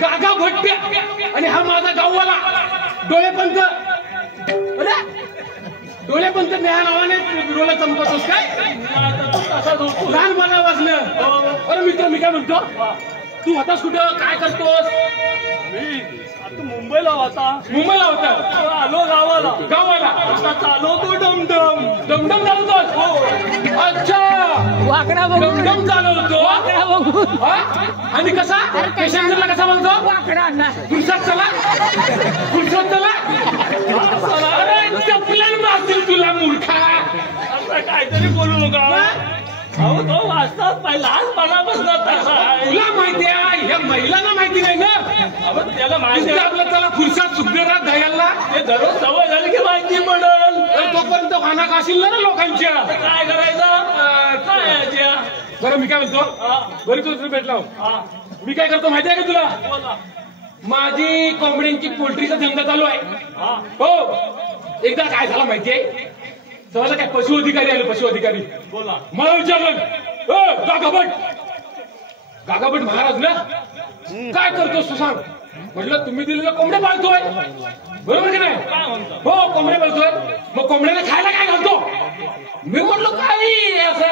गागा भट्ट्या आणि हा माझा गाववाला डोळेपंत. डोळेपंत न्या नावाने बिरोला चमकतोस काय? लहानपणापासनं. अरे मित्र मी काय म्हणतो, तू होतास कुठं, काय करतोस? आता मुंबईला होता. मुंबईला होता, आलो गावाला. गावाला आता चालवतो डमडम. डमडम चालवतोस? हो. अच्छा, वाकडा बघून डमडम चालवतो. वाकडा बघून. आणि कसा पेशंटला कसा बोलतो? वाकडा ना खुर्सात चला, खुर्सात चला. अरे चपलान मारतील तुला मूर्खा. आता काहीतरी बोलू नका. अहो तो वाचतात लहानपणापासून तसा आहे. तुला माहिती आहे, या महिलांना माहिती नाही ना. आपण त्याला माहिती आहे. आपलं त्याला खुर्सात सुखदेवराज दयालला ते दररोज सवय झाली की माहिती पडल. तोपर्यंत वाना काशील ना लोकांच्या. काय करायचं, काय याच्या. बरं मी काय म्हणतो, बरी तुला भेटला. मी काय करतो माहिती आहे का तुला? बोला. माझी कोंबड्यांची पोल्ट्रीचा धंदा चालू आहे. हो. एकदा काय झालं माहितीये, समजा काय पशु अधिकारी आले, पशु अधिकारी. बोला. मला विचारलं, गागाभट, गागाभट महाराज ना, काय करतोस तू सांग. म्हटलं तुम्ही दिलेलं कोंबड्या पाळतोय, बरोबर की नाही? काय म्हणतो? हो कोंबड्या पाळतोय. मग कोंबड्याला खायला काय घालतो? मी म्हटलो काही असं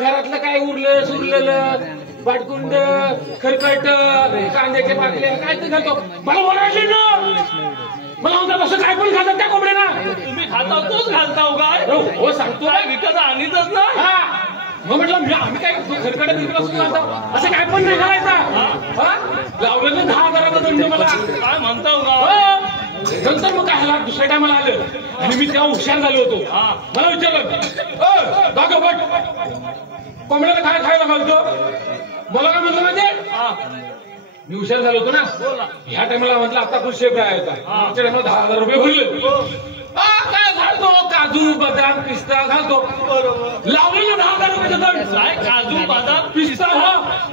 घरातलं काय उरलं सुरलेलं, बाटकुंड, खरकट, कांद्याचे पाकले काय ते घालतो. मला ओरडले ना, मला म्हणतात असं काय पण खातात त्या कोंबड्यांना. तुम्ही खाता तोच घालताव काय? हो सांगतो. काय विकत आणतच ना. मग म्हटलं आम्ही काय खरकट बिरकट असं घालतो, असं काय पण नाही घालायचा. लावलं 10,000चा दंड मला. काय म्हणताव का? नंतर मग काय झालं, दुसऱ्या टायमाला आलं आणि मी तेव्हा हुशार झालो होतो. मला विचारलं, गागाभट कोंबड्याला काय खायला घालतो? मला काय म्हणलं माहिती, मी हुशार झालो होतो ना. ह्या टायमाला म्हटलं आता खूप शेप राहायचा. त्या टायमाला 10,000 रुपये भरले. काय घालतो, काजू बदाम पिस्ता घालतो. लावलं ना 10,000 रुपयाचं दंड. काय काजू बदाम पिस्ता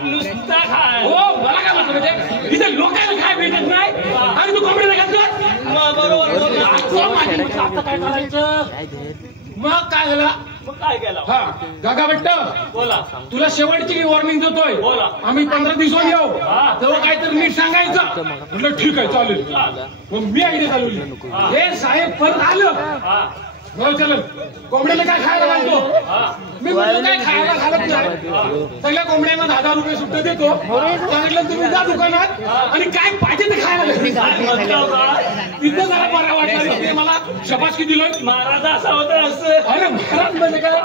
नुसता खाय. हो. मला काय म्हणतो म्हणजे इथे लोकांना काय भेटत नाही आणि तू कोंबड्याला घालतो. बरोबर. काय करायचं? मग काय झालं, मग काय केलं? हा गागाभट्ट बोला. तुला शेवटची वॉर्निंग देतोय. बोला. आम्ही 15 दिवसांनी येऊ, तेव्हा काहीतरी नीट सांगायचं. म्हटलं ठीक आहे चालेल. मग मी आयडिया चालवली. हे साहेब परत आलं. चल कोंबड्याला काय खायला घालतो? मी म्हणतो काय खायला घालत नाही, सगळ्या कोंबड्यांना 10,000 रुपये सुट्ट देतो. सांगितलं तुम्ही जा दुकानात आणि काय पाहिजे ते खायला तिथं जरा बरा वाटला. ते मला शबासकी दिलं. महाराज असा होता असं. अरे महाराज म्हणजे काय,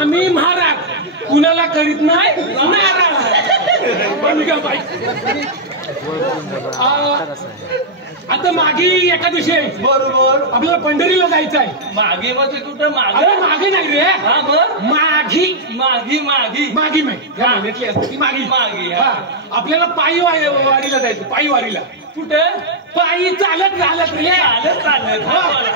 आम्ही महाराज कुणाला करीत नाही नाराज. पण मी काय आता मागे एकादशी आहे. बरोबर. आपल्याला पंढरीला जायचं आहे. मागे मग ते कुठं मागे? अरे मागे नाही रे. हा मग माघी. मागी मागी मागी माहिती या महिन्यातली असते ती मागी. मागी, हा. आपल्याला पायी वारीला जायचं. पायी वारीला. कुठं? पायी चालत रे. चालत चालत. हा, बोला.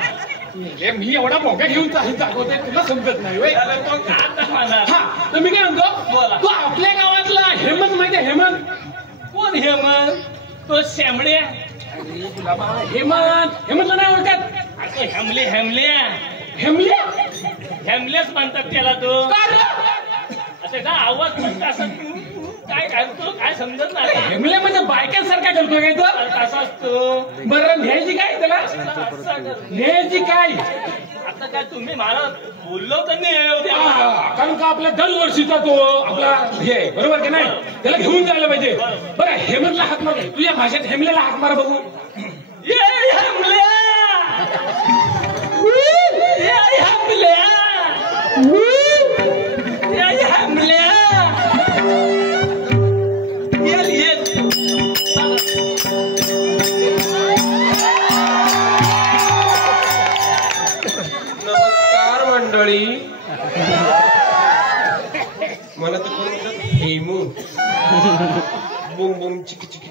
हे मी एवढा भोगा घेऊन दाखवतोय तुला समजत नाही होय. अरे तो का आता म्हणा? हा तर मी काय म्हणतो बोला. तो आपल्या गावातला हेमंत माहिती आहे? हेमंत. कोण हेमंत? तो शेंबड्या. हेमंतला नाही ओळखत? असं हेमले हेमल्या हेमले म्हणतात त्याला. तो असं का आवाज म्हणत असं तू काय करतो काय समजत नाही. हेमले म्हणजे बायकांसारखा करतोय काय तो? कसा असतो? बरं न्यायची काय त्याला? न्यायची काय? आता काय तुम्ही मला बोललो तर नाही कारण का आपल्या दरवर्षीचा तो आपला हे बरोबर की नाही त्याला घेऊन जायला पाहिजे. बरं हेमंतला हाक मार. तुझ्या भाषेत हेमलेला हाक मार बघू. नमस्कार मंडळी. मला तर कोण म्हणतात हेमू. बुम बुम चिकी चिकी.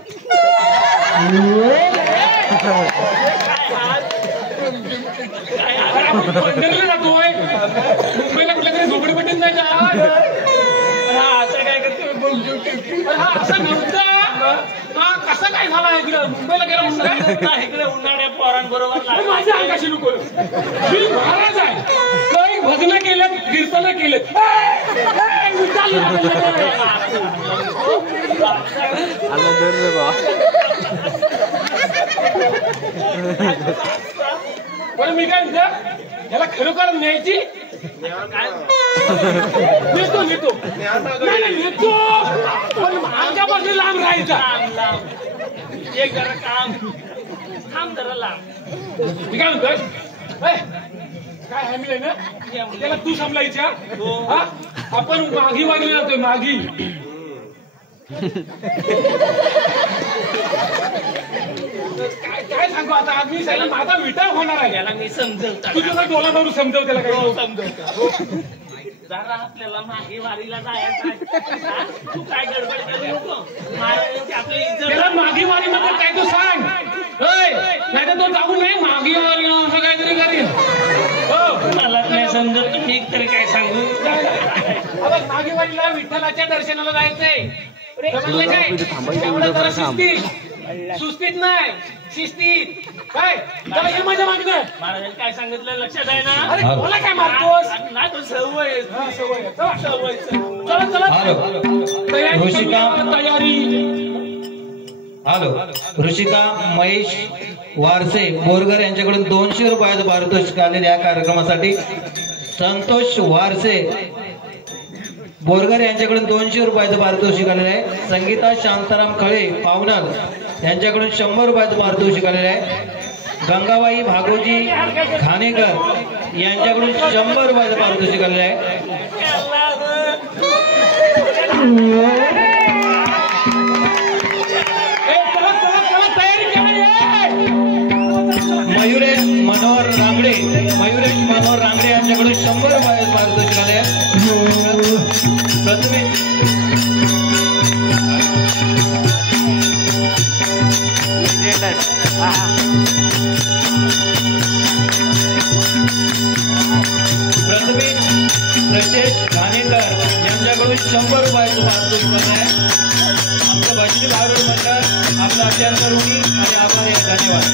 पंढरीला जातोय. मुंबईला कुठल्या तरी झोपडपट्टीत नाही का? असं काय करतो? हा असं नव्हतं. हा कसा काय झाला इकडं मुंबईला गेला म्हणून काय? इकडे उन्हाळ्या पोरांबरोबर माझ्या अंगाशी नको. मी महाराज आहे. काही भजनं केलं कीर्तनं केलं. पण मी काय म्हणतो याला खरोखर न्यायची. नेतो नेतो पण अंगापासून लांब राहायचा. एक जरा काम थांब जरा लांब. मी काय म्हणतोय काय हॅमिल आहे ना त्याला तू सांभाळायच्या. हा आपण मागी वागली जातोय मागी. काय सांगू आता आम्ही माझा विटाळ होणार आहे. याला मी समजवतो. तू तुला डोला धरून समजव त्याला काय समजवतो. जरा आपल्याला मागे वारीला जायचं आहे. तू काय गडबड करू नको. महाराजांची आपली इज्जत. त्याला मागी वारी म्हणजे काय तू सांग. नाही तर तो जाऊ नये मागी वारी असं काहीतरी करेल. मला नाही समजत. मी तरी काय सांगू. मागी वारीला विठ्ठलाच्या दर्शनाला जायचंय. एवढं जरा सुस्तीत नाही शिस्तीत. काय त्याला माझ्या मागणं महाराजांनी काय सांगितलं लक्षात आहे ना? अरे मला काय मारतोस? नाही तो सवय सवय. चला चला तयारी. हॅलो ऋषिका महेश वारसे बोरगर यांच्याकडून 200 रुपयाचं पारितोषिक आलेल्या या कार्यक्रमासाठी. संतोष वारसे बोरगर यांच्याकडून 200 रुपयाचं पारितोषिक आलेलं आहे. संगीता शांताराम खळे पावनर यांच्याकडून 100 रुपयाचं पारितोषिक आलेलं आहे. गंगाबाई भागोजी घाणेकर यांच्याकडून 100 रुपयाचं पारितोषिक आलेलं आहे. मयुरेश मनोहर रांगडे यांच्याकडून 100 रुपयाचं पारितोषिक आले आहे. प्रशेष घाणेकर यांच्याकडून 100 रुपयाचं पारितोषिक आले आहे. आमचं भजनी भारूड मंडळ आपलं अत्यंत ऋणी आणि आभारी आहे. धन्यवाद.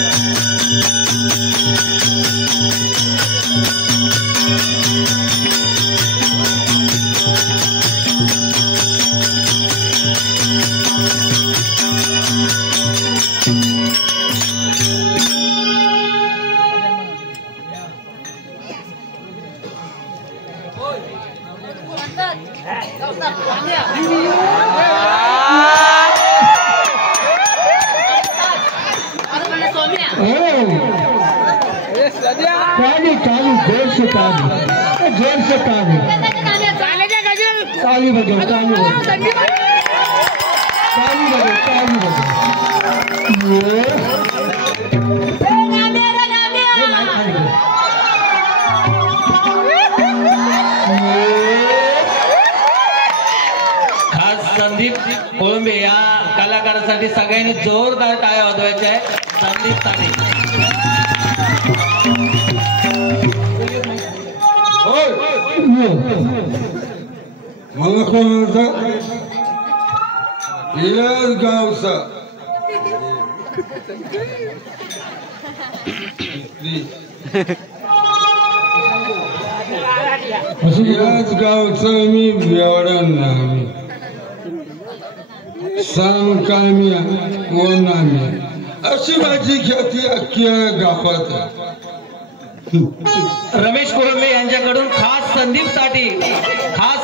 जोर से ताली बजाओ. ताली बजाओ. कोळंबे या कलाकारासाठी सगळ्यांनी जोरदार टाळ्या वाजवायच्या आहे. संदीप साने मला कोण म्हणतात याच गावचा याच गावचा मी बेवडांना सांग काय मी कोण आम्ही अशी माझी ख्याती अख्ख्या गावात आहे. रमेश कोळंबे यांच्याकडून खास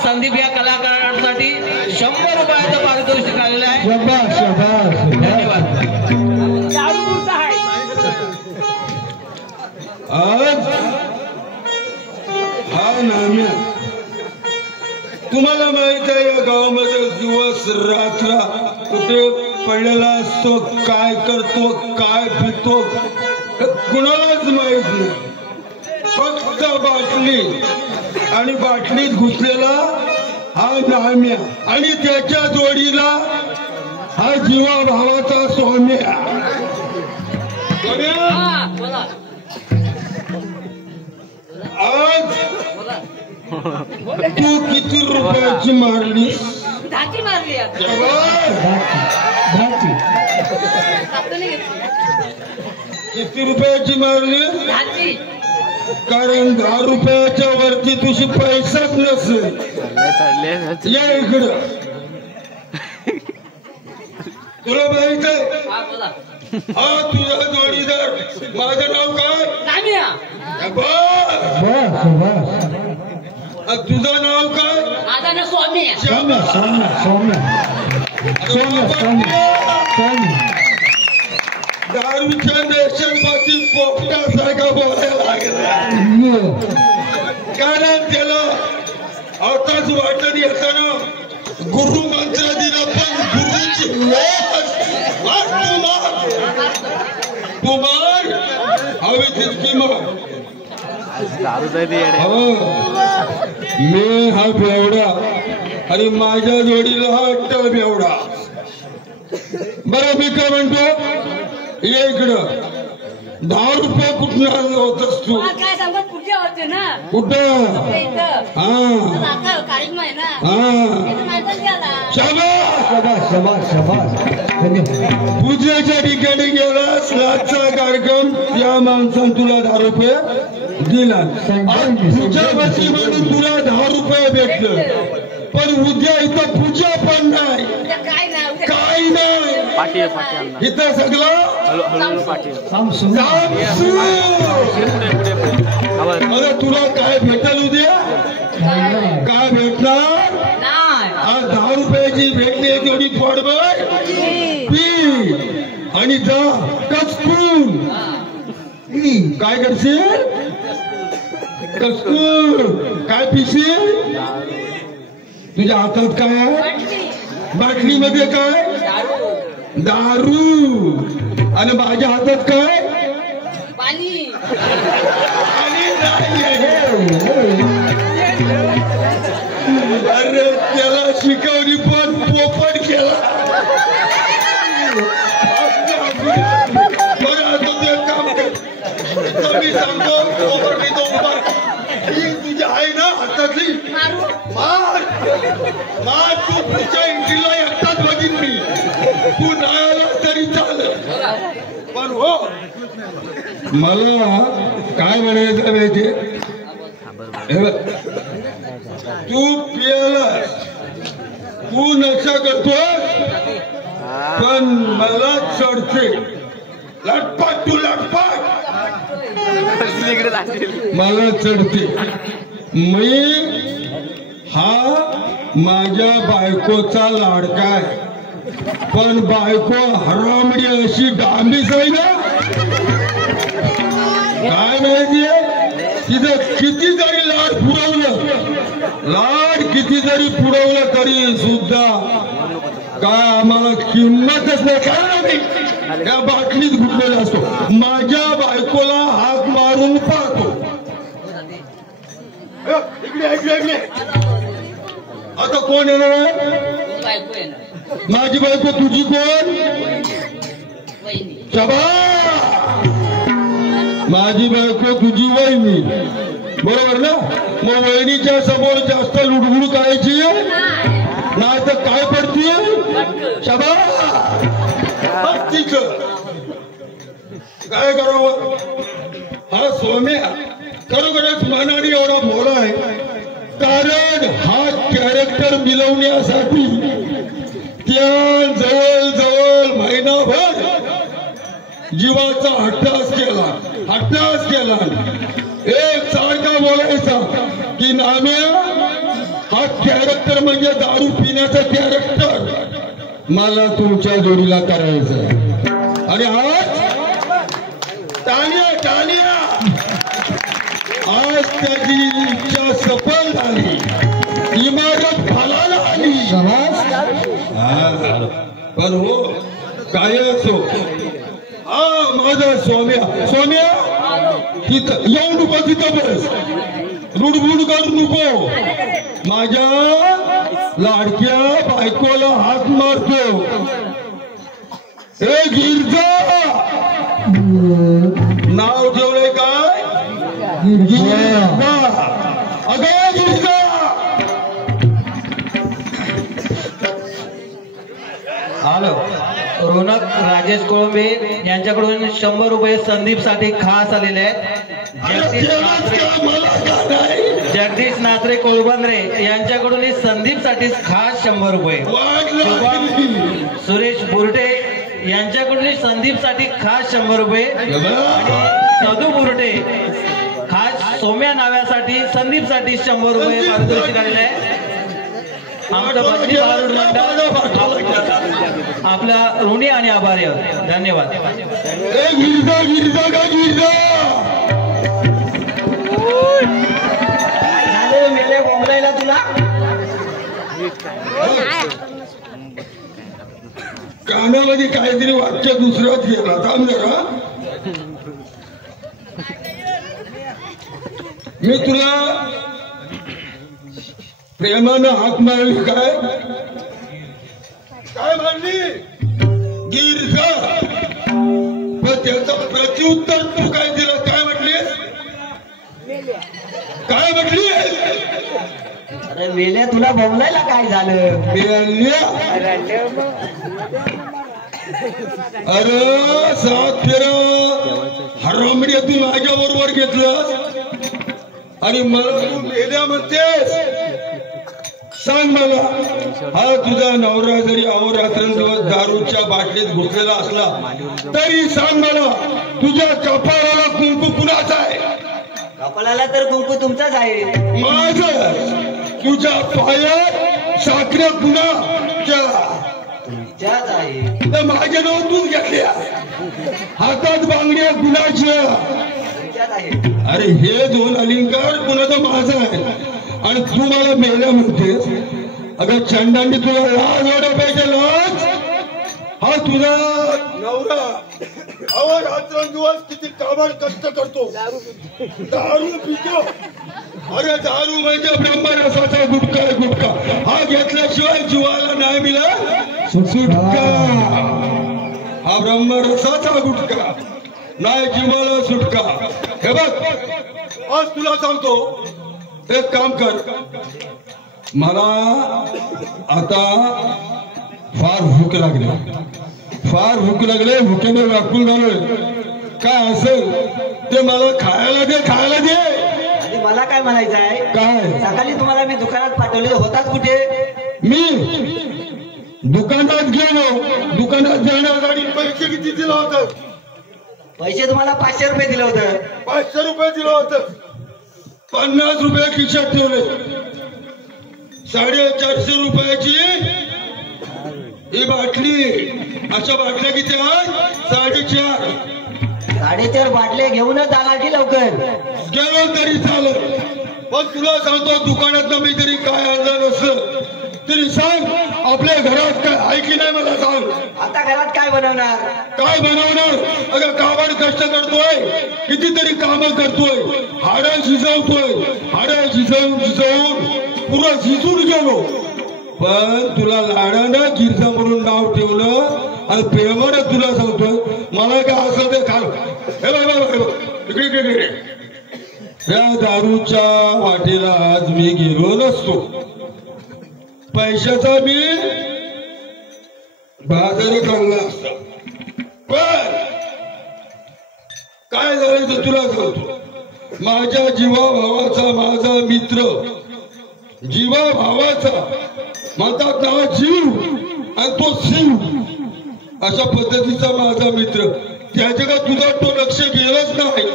संदीप या कलाकारांसाठी 100 रुपयाचं पारितोषिक आलेलं आहे. धन्यवाद. आज हा नाम्या तुम्हाला माहित आहे या गावामध्ये दिवस रात्र कुठे पडलेला असतो, काय करतो, काय पितो कुणालाच माहित नाही. फक्त बाटली आणि बाटलीत घुसलेला हा नाम्या आणि त्याच्या जोडीला हा जीवा भावाचा सोम्या. आज तू किती रुपयाची मारलीस? धाची मारली किती रुपयाची मारली? धाची. कारण 10 रुपयाच्या वरती तुझी पैसाच नसेल. या इकडं तुला माहित आहे हा तुझा जोडीदार माझं नाव काय? तुझं नाव काय? माझं नाव स्वामी. दारूच्या देशांपासून पोपटासारखा बोलायला लागला. कारण त्याला आताच वाटत येताना गुरु मंत्र दिला पण गुरुची कुमार हवी तितकी मग मी हा बेवडा आणि माझ्या जोडीला हा अट्टा बेवडा. बरं मी काय म्हणतो ये इकडं 10 रुपये कुठून आणलं होतस तू? काय सांगत पुढच्या होते ना कुठं? पूजेच्या ठिकाणी गेलास रातचा कार्यक्रम त्या माणसानं तुला 10 रुपये दिला. पूजावरती म्हणून तुला 10 रुपये भेटलं पण उद्या इथं पूजा पण नाही काय नाही इथं सगळं तुला काय भेटल उद्या? काय भेटणार? आज 10 रुपयाची भेटली तेवढी फोडभर पी आणि जा कचकून. काय करशील? कचकून काय पिशील? तुझ्या हातात काय आहे? बाटलीमध्ये काय? दारू. आणि माझ्या हातात काय? पाणी. अरे त्याला शिकवली पण पोपट केला. बरं आता ते काम कर मी सांगतो तुझी आहे ना हातातली मार मार. तू पुढच्या एंट्रीला एकटाच बघीन मी. तू नाही आला तरी चालेल पण हो मला काय म्हणायचं माहिती? तू पियाला तू नशा करतोस पण मला चढते लटपट. तू लटपट मला चढते. मी हा माझ्या बायकोचा लाडका आहे पण बायको हरामडी अशी डांबीच आहे ना. काय माहितीये तिथं किती जरी लाड पुरवलं तरी सुद्धा काय आम्हाला किंमतच नाही. कारण या बाटलीत घुटलेला असतो. माझ्या बायकोला हाक मारून पाहतो. इकडे आता कोण येणार आहे? बायको आहे ना. माझी बायको तुझी कोण? वहिनी. शाबास. माझी बायको तुझी वहिनी, बरोबर ना? मग वहिनीच्या समोर जास्त लुडबुड करायची नाही तर काय पडते? शाबास. काय करावं? हा सोम्या खरोखरच मनाने एवढा भोळा आहे, कारण हा कॅरेक्टर मिळवण्यासाठी त्या जवळ महिनाभर जीवाचा हट्टास केला. एक सारखा बोलायचा की नाम्या हा कॅरेक्टर म्हणजे दारू पिण्याचा कॅरेक्टर मला तुमच्या जोडीला करायचं. आणि आज टाळ्या आज त्याची इच्छा सफल झाली, इमारत फलाला आली. पण हो काय असो, हा माझा सोम्या तिथं येऊ नको, तिथं बस, रुडबुड करू नको. माझ्या लाडक्या बायकोला हात मारतो. ए गिरजा, नाव ठेवलंय काय? गिरजा. अगं गिरजा. हॅलो. रोनक राजेश कोळंबे यांच्याकडून 100 रुपये संदीपसाठी खास आलेले आहेत. जगदीश नात्रे कोळबंद्रे यांच्याकडून संदीपसाठी खास 100 रुपये. सुरेश बुरटे यांच्याकडून संदीपसाठी खास 100 रुपये. सदू बुरटे खास सोम्या नाव्यासाठी संदीपसाठी 100 रुपये पारितोषिक आलेले आहे. आमचं बदली भारूड मंडळ आपला ऋणी आणि आभारी आहोत. धन्यवाद. मेले बोंबलायला तुला कानामध्ये काहीतरी वाक्य दुसरंच गेला. थांब जरा, मी तुला प्रेमानं हाक मारली. काय मारली? गिरजा. पण त्याचं प्रत्युत्तर तू काय दिलं? काय म्हटलीस? अरे मेल्या तुला बोंबलायला काय झालं? अरे 7 फेरा हरामडी तू माझ्या बरोबर घेतलं आणि मला तू मेल्या म्हणतेस? सांग मला, हा तुझा नवरा जरी अहोरात्रंदिवस दारूच्या बाटलीत घुसलेला असला तरी सांग मला, तुझ्या कपाळाला कुंकू कुणाचा आहे? कपाळाला तर कुंकू तुमचाच आहे. माझं. तुझ्या पायात साखरे कुणाच्या? तुमच्याच आहे. तर माझ्या नाव तूच घेतल्या. हातात बांगड्या कुणाच्या? तुमच्याच आहे. अरे हे 2 अलंकार कुणाचं? माझं आहे. आणि तू मला मेल्या म्हणतेस? अगं चंडांनी तुला लाज वाटा पाहिजे. लाज. हा तुझा नवरा अहोरात्रंदिवस किती कामात कष्ट करतो, दारू पितो. अरे दारू म्हणजे ब्रह्मरसाचा गुटखा. हा घेतल्याशिवाय जीवाला नाही मिळत सुटका. हा ब्रह्मरसाचा गुटखा नाही, जीवाला सुटका. हे बघ, आज तुला सांगतो, एक काम कर. मला आता फार भूक लागले, भुकेने व्याकुळ झालोय. काय असेल ते मला खायला दे. आणि मला काय म्हणायचं आहे? काय? सकाळी तुम्हाला मी दुकानात पाठवले होतात कुठे? मी दुकानात गेलो. दुकानात जाण्यासाठी पैसे किती दिलं होतं? पैसे तुम्हाला 500 रुपये दिलं होतं. 500 रुपये दिलं होतं. 50 रुपये खिशात ठेवले. 450 रुपयाची ही बाटली. अशा बाटल्या किती आहेत? 4.5 बाटले घेऊनच आला की लवकर. गेलो तरी चालत. पण तुला सांगतो, दुकानात मी तरी काय आणलं नसलं तरी सांग, आपल्या घरात काय आहे की नाही मला सांग. आता घरात काय बनवणार? अगं कामावर कष्ट करतोय, कितीतरी कामं करतोय, हाडं शिजवून पुरं शिजून गेलो. पण तुला लाडानं गिरजा म्हणून नाव ठेवलं आणि प्रेमानं तुला सांगतोय मला काय असं ते खाल हे बघ इकडे इकडे या दारूच्या वाटेला आज मी गेलो नसतो. पैशाचा मी बाजार चांगला असतो. पण काय झालं तर तुला सांगतो. माझ्या जीवा भावाचा माझा मित्र जीवा भावाचा म्हणतात ना जीव आणि तो शिव अशा पद्धतीचा माझा मित्र. त्याच्या का तुझा तो लक्ष गेलंच नाही.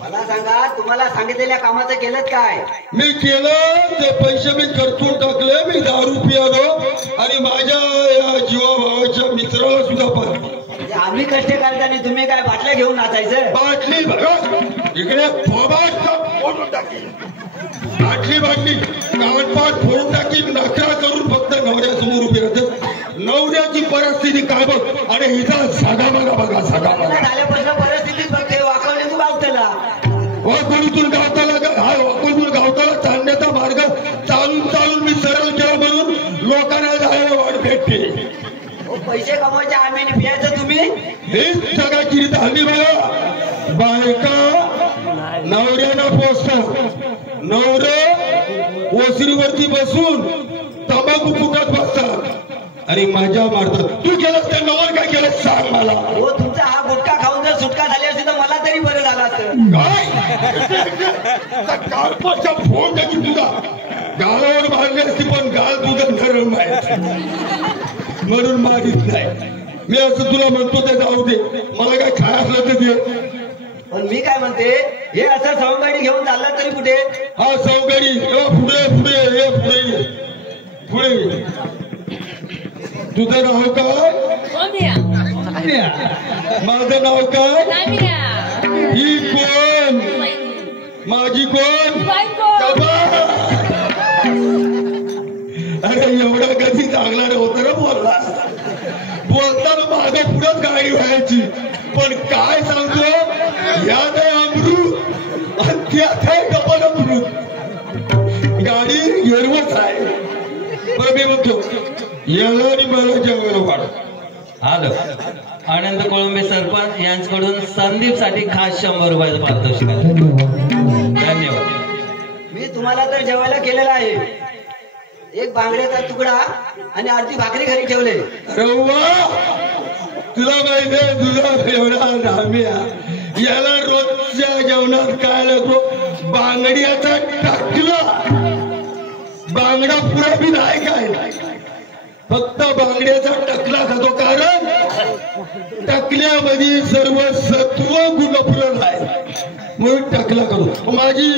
मला सांगा तुम्हाला सांगितलेल्या कामाचं केलं काय? मी केलं ते पैसे मी खर्चून टाकले. मी दारू पियालो आणि माझ्या या जीवा भावाच्या मित्राला सुद्धा पाहिजे. आम्ही कष्ट करताना तुम्ही काय बाटल्या घेऊन नाचायचं? बाटली बघा इकडे फोडून टाकी बाटली कानपाट फोडून टाकी नखरा करून फक्त नवऱ्यासमोर उभे राहते. नवऱ्याची परिस्थिती काय बघ आणि हिचा साधा बघा झाल्यापासून परिस्थितीत बघते वाकवले तू गावताला वाकोलीतून गावताला चालण्याचा मार्ग चालून मी सरळ केला म्हणून लोकांना जायला वाट भेटते. पैसे कमवायचे आम्ही पियायचं तुम्ही हेच जगाची रीत हल्ली बघा. बायका नवऱ्याला पोचतात. नवरे ओसरीवरती बसून तंबाखू फुकत बसतात आणि मजा मारतात. तू केलंस त्या नवर काय केलं सांग मला. हो तुमचा हा गुटखा खाऊन जर सुटका झाली असती तर मला तरी बरं झालं असतं. काय काळपाच्या फोन टाकी तुझा गालावर मारली असती पण गाल तुझं नरम आहे म्हणून मागित नाही. मी असं तुला म्हणतो ते जाऊ दे. मला काय खाय असलं तर दे. पण मी काय म्हणते हे असं सवंगाडी घेऊन चालला तरी कुठे? हा सवगाडी पुढे तुझं नाव काय? माझं नाव काय? ही कोण? माझी कोण? अरे एवढा कधी चांगला नव्हतं ना बोलताना मागं पुढंच गाडी व्हायची. पण काय सांगतो यात आहे अमृत आणि त्यात आहे डबल अमृत. गाडी गिरवत आहे. बरं मी म्हणतो याला आणि मला जेवायला वाढ आलं. आनंद कोळंबे सरपंच यांच्याकडून संदीप साठी खास 100 रुपयाचं पारितोषिक आहे. धन्यवाद. मी तुम्हाला तर जेवायला केलेला आहे. एक बांगड्याचा तुकडा आणि अर्धी भाकरी घरी ठेवले. तुला माहिती आहे तुझा एवढा धाम्या याला रोजच्या जेवणात काय लागतो? बांगड्याचा टाकला. बांगडा पुरा बी नाही काय फक्त बांगड्याचा टकला खातो. कारण टकल्यामध्ये सर्व सत्व गुणपूर्ण आहे म्हणून टकला खातो. माझी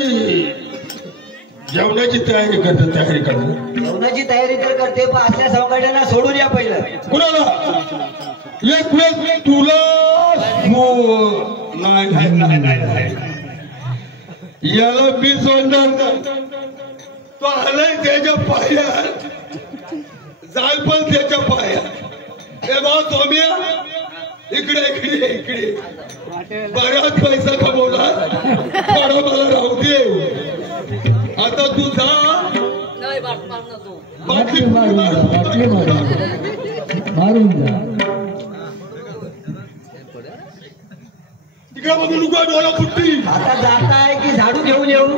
जेवणाची तयारी करतो. जेवणाची तयारी तर करते पण असल्या सवंगाड्यांना सोडून या पहिलं. कुणाला? एक वेळ तुला नाही याला मी सोडणार. तो आलाय त्याच्या पायात जाल पण त्याच्या पायात. हे बा सोम्या इकडे बराच पैसा कमवला. थोडा मला राहू दे. आता तू जा तिकडे बघून उगा डोळा फुटती. आता जाताय की झाडू घेऊन येऊ?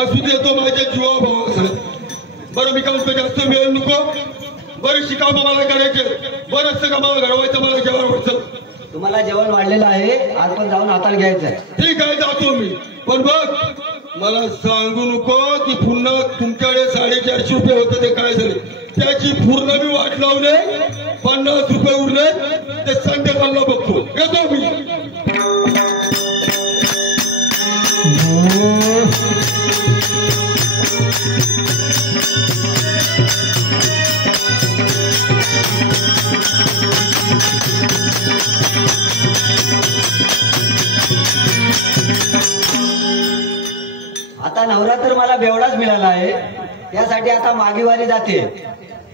असू देतो माझ्या जीवा भावा. बरं मी काय जास्त वेळ नको. बरं शिकाव मला करायचे. बरं सगळं मला घडवायचं. मला जेवण वाटतं. तुम्हाला जेवण वाढलेलं आहे. आज पण जाऊन हाताला घ्यायचंय. ठीक आहे जातो मी. पण बघ मला सांगू नको की पुन्हा तुमच्याकडे 450 रुपये होते ते काय झाले. त्याची पूर्ण मी वाट लावले. 50 रुपये उरले ते संध्याकाळला बघतो. येतो मी. आता नवरा तर मला बेवडाच मिळाला आहे. त्यासाठी आता मागीवारी जाते.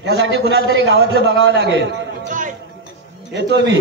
त्यासाठी कुणाला तरी गावातलं बघावं लागेल. येतो मी.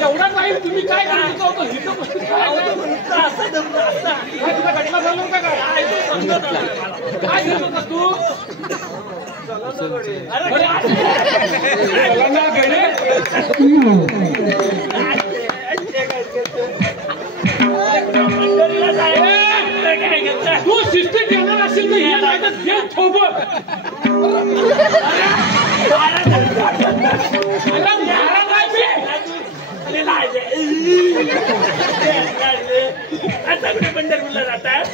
एवढा टाईम तुम्ही काय करत होतो? तुला घटना झालं का काय? काय घेत होता तू? तू सिस्टीम घेणार असेल तर हे नाही तर घे सोबत. पंढरपूरला जातात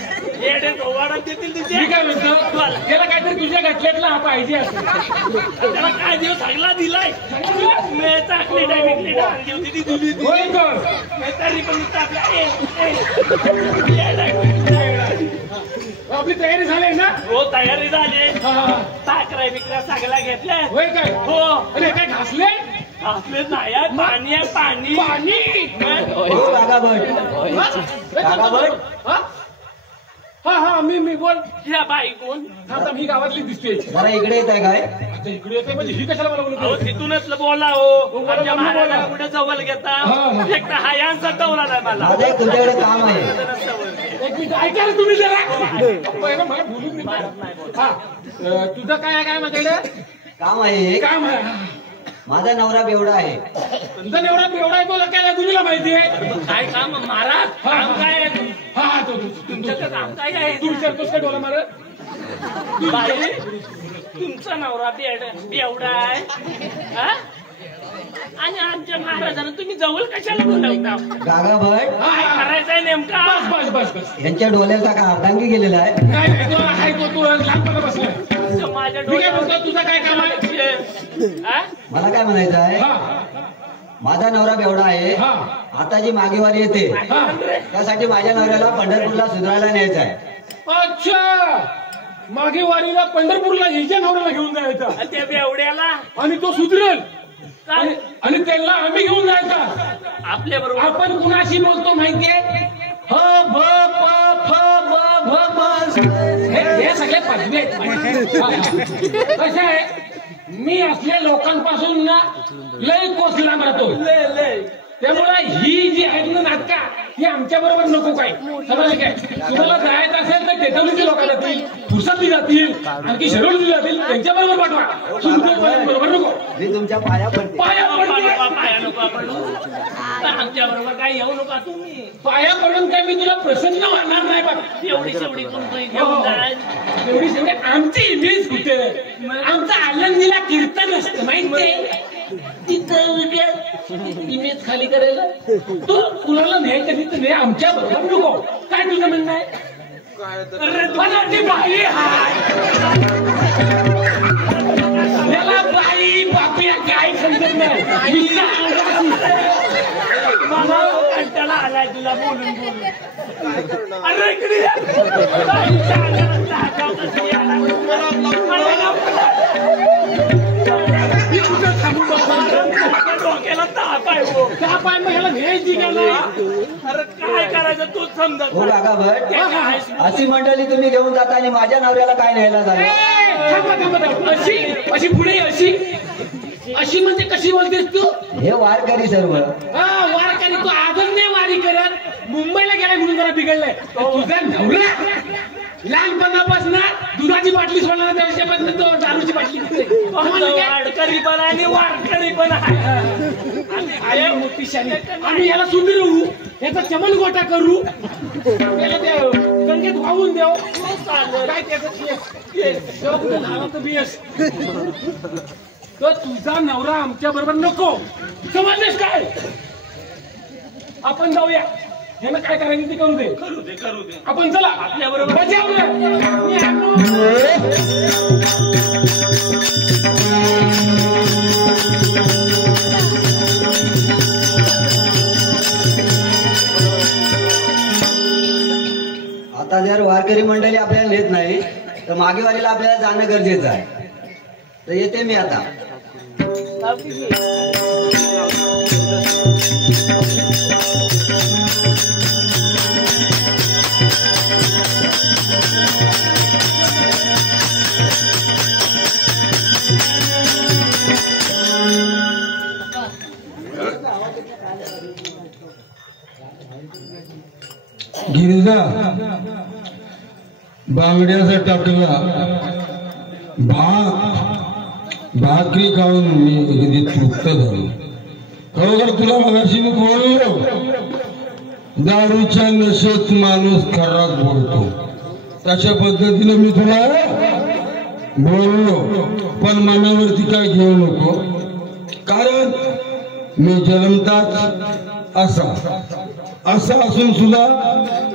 देतील तुझे. मी काय म्हणतो त्याला काहीतरी तुझ्या घटल्यातला हा पाहिजे असेल. त्याला काय दिवस सगळा दिलाय. चाकलेट आहे बिकलेट होती ती दिली तरी पण आपली तयारी झाली ना? हो तयारी झाली. साखरा बिकरा सगळ्या घेतल्या. होय काय? हो. अरे काय घासले? घासले नाही पाणी आहे पाणी पाणी. हा मी बोल. ह्या बाई कोण? आता मी गावातली दिसते. जरा इकडे येत आहे काय? आता इकडे येते म्हणजे ही कशाला मला अहो बोलतो? तिथूनच बोला हो. आमच्या महाराजाला कुठे जवळ घेता. एक तर हा यांचा दौरा नाही मला. माझं एक तुमच्याकडे काम आहे. एक मिनिट ऐका रे तुम्ही जरा. पहिलं मला बोलून नाही. हा तुझं काय आहे काय माझ्याकडे? काम आहे. काम आहे. माझा नवरा बेवडा आहे. तुझा एवढा बेवडा आहे तो काय तुला माहिती आहे? काय काम महाराज? काम काय आहे? हा तो तुमच्याकडे काम काय आहे? तू विचारतोस काय डोला मारत? बाई तुमचा नवरा बेवडा आहे हा? आणि आमच्या महाराजांना तुम्ही जवळ कशाला बोलवता? गागा भट काय करायचंय नेमका? बस बस बस बस. यांच्या डोल्याचा का अर्धांगी गेलेला आहे. नाही नाही तो आहे तो लहानपणा बसलाय. माझ्या मी काय म्हणतो तुझं काय काम आहे? हा? मला काय म्हणायचं आहे, माझा नवरा बेवडा आहे. आता जी मागेवारी येते त्यासाठी माझ्या नवऱ्याला पंढरपूरला सुधारायला न्यायचं आहे. अच्छा मागे वारीला पंढरपूरला हिच्या नवऱ्याला घेऊन जायचा आणि त्या बेवड्याला आणि तो सुधरेल आणि त्याला आम्ही घेऊन जायचा. आपल्या बरोबर आपण कुणाशी बोलतो माहितीये? ह भ प फ ब भ बस हे सगळे पदवी आहेत. कसं आहे मी असल्या लोकांपासून ना लय कोस लांब राहतो. त्यामुळे ही जी आहेत ना नाटका ही आमच्या बरोबर नको काय समजलं काय? तुम्हाला जायचं असेल तर तेथवलीची लोक जातील, फुरसतली जातील, आणखी शिरोडची जातील, त्यांच्या बरोबर पाठवा. तुमच्या बरोबर नको. मी तुमच्या पाया पडते. पाया पाया नको आपण आमच्या बरोबर काय येऊ नका तुम्ही. पाया पडून काय मी तुला प्रसन्न होणार नाही बघ. एवढी शेवडी कोणतरी घेऊन जाय. एवढी शेवटी आमची इमेज कुठे? आमचं आनंदीला कीर्तन असतं माहितीये. तिथं इमेज खाली करायला तू कुणाला न्यायचं नाही तर नाही आमच्या बरोबर नको. काय तुझं म्हणणं आहे? ती बाई त्याला बाई बापी काय समजत नाही. मला कंटाळा आलाय तुला बोलून बोलून. अरे इकडे डोक्याला ताप आहे हो. ताप आहे मग ह्याला न्यायची का नाही? अरे काय करायचं तूच समजत हो नाही. काका भट अशी मंडळी तुम्ही घेऊन जाता आणि माझ्या नवऱ्याला काय न्यायला झालं? अशी अशी पुढे अशी म्हणजे कशी बोलतेस तू? हे वारकरी सर्व. हा वारकरी तू आजच नाही वारी करत. मुंबईला गेलाय म्हणून जरा बिघडलाय. तुझा नवरा लहानपणापासून दुधाची बाटली सोडणार त्याच्यापासून तो दारूची बाटली वारकरी पण आणि वारकरी पण आहे. मोठी शाली आम्ही याला सुधरवू, याचा चमन गोटा करू, त्याला त्या गंगेत वाहून द्याव. काय त्याचं नावाचं बियस. तर तुझा नवरा आमच्या बरोबर नको. समजलेस काय? आपण जाऊया. ह्यानं काय करायचं ते करू दे. करू दे. आपण चला आपल्या बरोबर वारकरी मंडळी आपल्याला नेत नाही तर मागे वारीला आपल्याला जाणं गरजेचं आहे. तर येते मी आता. गिरिजा बांगड्याचा टाकला भाकरी खाऊन मी अगदी तृप्त झालो. खरोखर तुला मगाशी मी बोललो, दारूच्या नशेत माणूस खराब बोलतो, तशा पद्धतीने मी तुला बोललो. पण मनावरती काय घेऊ नको, कारण मी जन्मताच असा असून सुद्धा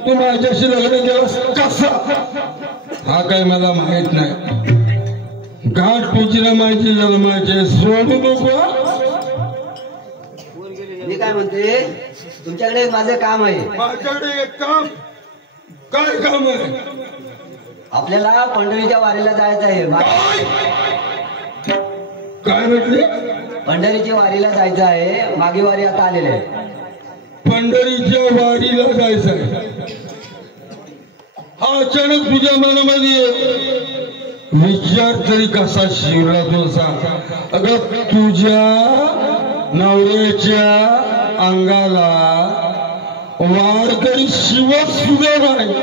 तू माझ्याशी लग्न केलास कसा हा काय मला माहित नाही. घाट पोचला माझे जन्माचे सोडू नको. मी काय म्हणते, तुमच्याकडे माझं काम आहे. माझ्याकडे एक काम. काय काम आहे? आपल्याला पंढरीच्या वारीला जायचं आहे. काय म्हटले? पंढरीच्या वारीला जायचं आहे. मागे वारी आता आलेले आहे. पंढरीच्या वारीला जायचं आहे. हा अचानक तुझ्या मनामध्ये विचार तरी कसा शिवला तो सांग. अगं तुझ्या नवऱ्याच्या अंगाला वारकरी शिवत सुद्धा नाही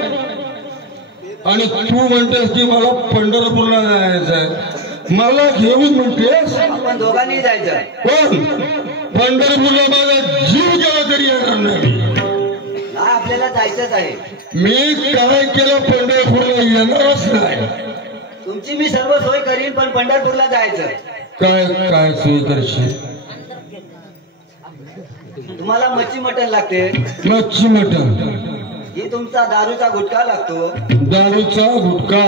आणि तू म्हणतेस की मला पंढरपूरला जायचं आहे. मला घेऊन म्हणतेस. आपण दोघांनी जायचं. पण पंढरपूरला माझा जीव गेला तरी येणार नाही. आपल्याला जायचंच आहे. मी काय केलं पंढरपूरला येणारच नाही. तुमची मी सर्व सोय करीन, पण पंढरपूरला जायचं. काय काय सोय करशील? तुम्हाला मच्छी मटण लागते. मच्छी मटण. ही तुमचा दारूचा गुटखा लागतो. दारूचा गुटखा.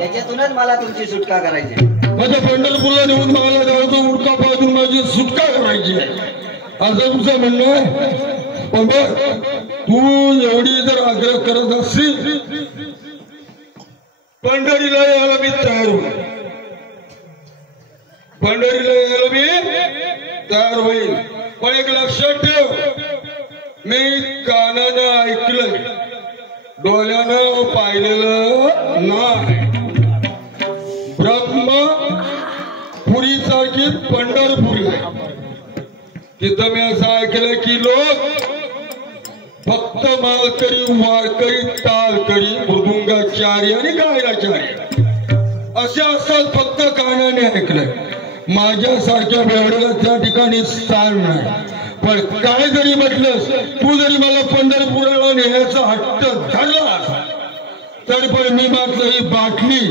याच्यातूनच मला तुमची सुटका करायची. माझ्या पंढरपूरला नेऊन मला दारूचा गुटखा पाजून माझी सुटका करायची असं तुझं म्हणणं आहे. पण तू एवढी जर आग्रह करत असशील पंढरीला यायला मी तयार होईल. पंढरीला यायला मी तयार होईल. पण एक लक्षात ठेव, मी कानानं ऐकलंय, डोळ्यानं पाहिलेलं नाही. ब्रह्मपुरी सारखी पंढरपुरी आहे. तिथं मी असं ऐकलंय की लोक फक्त मालकरी, वारकरी, तालकरी, मृदुंगाचारी आणि गायनाचारी असे असतात. फक्त कानाने ऐकलंय. माझ्यासारख्या बेवड्याला त्या ठिकाणी स्थान नाही. पण काय जरी म्हटलंस, तू जरी मला पंढरपुराला नेण्याचा हट्ट धरलास तरी पण मी मात्र ही बाटली,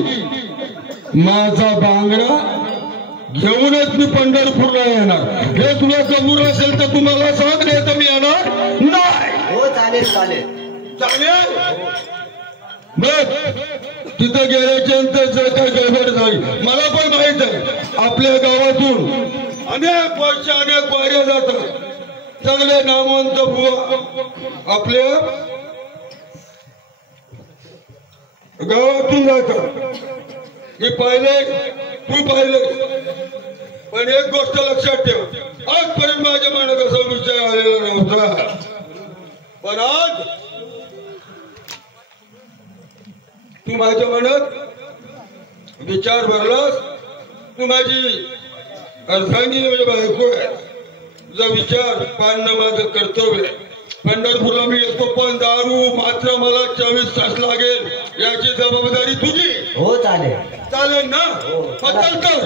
माझा बांगडा घेऊनच मी पंढरपूरला येणार. हे तुला कबूल असेल तर तुम्हाला सांग, नाही तर मी येणार नाही. हो चालेल चालेल चालेल. बघ तिथं गेल्याच्या नंतर जर काय गडबड झाली, मला पण माहित आहे आपल्या गावातून अनेक वर्ष अनेक वाऱ्या जातात. चांगले नामवंत बुवा आपल्या गावातून जातात. मी पाहिले, तू पाहिले. पण एक गोष्ट लक्षात ठेव, आजपर्यंत माझ्या मनात असा विचार आलेला नव्हता. पण आज तू माझ्या मनात विचार भरलास. तू माझी अर्धांगिनी म्हणजे बायको आहे. तुझा विचार पाळणं माझं कर्तव्य आहे. पंढरपूरला मी येतो, पण दारू मात्र मला 24 तास लागेल याची जबाबदारी तुझी. हो चालेल. चालेल ना? चल तर.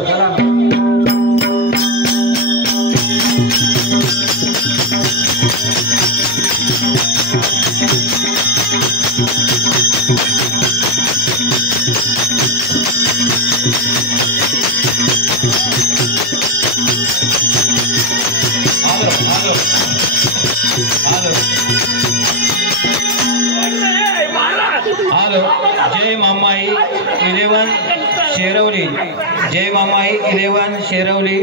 जय मामाई 11 शेरवली. जय मामाई 11 शेरवली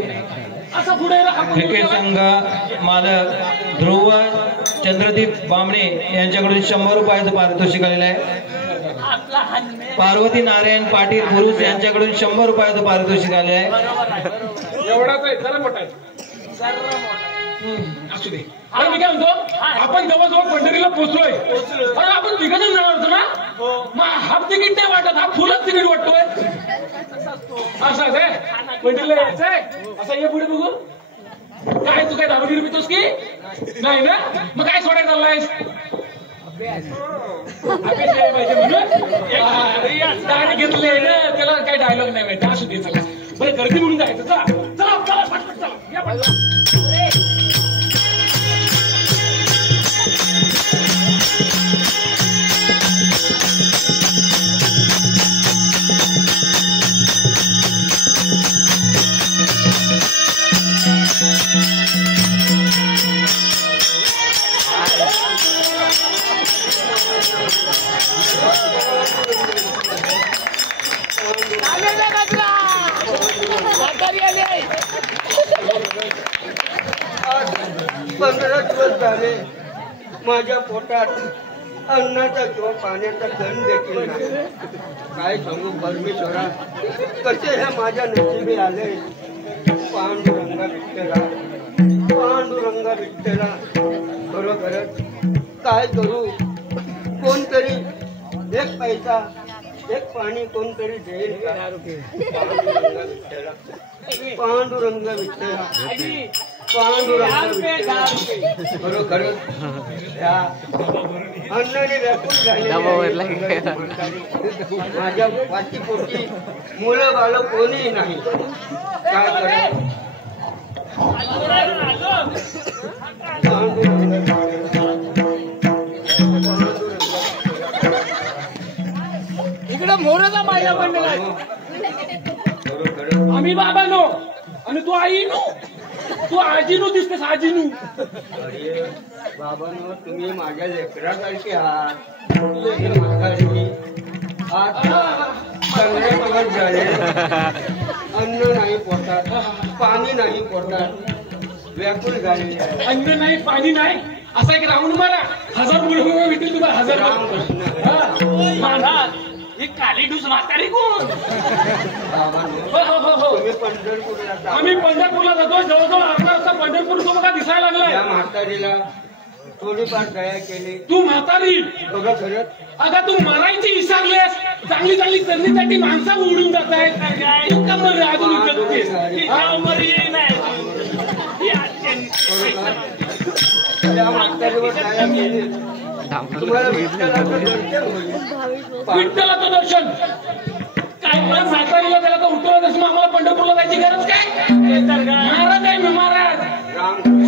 क्रिकेट संघ मालक ध्रुव चंद्रदीप बामणे यांच्याकडून 100 रुपयाचं पारितोषिक आलेलं आहे. आपला हनुमान पार्वती नारायण पाटील पुरुष यांच्याकडून 100 रुपयाचं पारितोषिक आले आहे. बरोबर आहे. एवढाच आहे, जरा मोठा आहे. सर्व मोठा असू दे. अरे मी काय म्हणतो, आपण जवळजवळ पंढरीला पोहोचलोय. अरे आपण तिघजण जाणार होतो ना, मग हाफ तिकीट नाही वाटत, हा फुलच तिकीट वाटतोय. असं आहे पंढरीला यायचंय. असं ये पुढे बघू. काय तू काय दारूगिरी पितोस की नाही ना, मग काय सोडायला चाललायस? अभ्यास पाहिजे म्हणून गाडी घेतले ना, त्याला काही डायलॉग नाही माहिती. असू दे, चला बरं गर्दी म्हणून जायचं. चला चला चला पटपट चला या बाजूला. आज 15 दिवस झाले माझ्या पोटात अन्नाचा किंवा पाण्याचा कण देखील नाही. काय सांगू परमेश्वरा, कसे हे माझ्या नशिबी आले. पांडुरंगा विठ्ठला, पांडुरंगा विठ्ठला, खरोखरच काय करू. कोणतरी एक पैसा एक पाणी कोणतरी देईल का? पांडुरंगा विठ्ठला, पांडुरंगा विठ्ठला, पांडुरंगा विठ्ठला, खरोखरच या अन्नाने व्याकुळ झाले. माझ्या पाठीपोटी मुलं बाळ कोणीही नाही. काय करावं? इकडं मोराचा माया बनलेला आहे. आम्ही बाबा नो आणि तू आई नो, तू आजी नो दिसतेस. आजी नो. अरे बाबांनो, तुम्ही माझ्या लेकरासारखे आहात. म्हातारी आता 15 दिवस झाले, अन्न नाही पोटात, पाणी नाही पोटात, व्याकुळ झालेले आहे. अन्न नाही पाणी नाही असा एक राऊंड मारा. 1000 मुलं भेटतील तुम्हाला. 1000 महाराज ही काली डूस म्हातारी कोण? बाबांनो, हो हो हो. तुम्ही पंढरपूरला जा. आम्ही पंढरपूरला जातो. जवळजवळ अर्धा रस्ता पंढरपूर सोबत दिसायला या लागलाय. म्हातारीला थोडीफार दया केली. तू म्हातारी बघा खरंच अगं तू मरायची विसरलेस. चांगली चांगली करण्यासाठी माणसं उडून जात आहेत. तू का बरं अजून जगतेस? त्या म्हातारीवर दया केली. तुम्हाला विठ्ठलाचं दर्शन होईल. विठ्ठलाचं दर्शन काय पण म्हातारीला त्याला तर उठवलं तसं आम्हाला पंढरपूरला जायची गरज काय? महाराज आहे मी महाराज.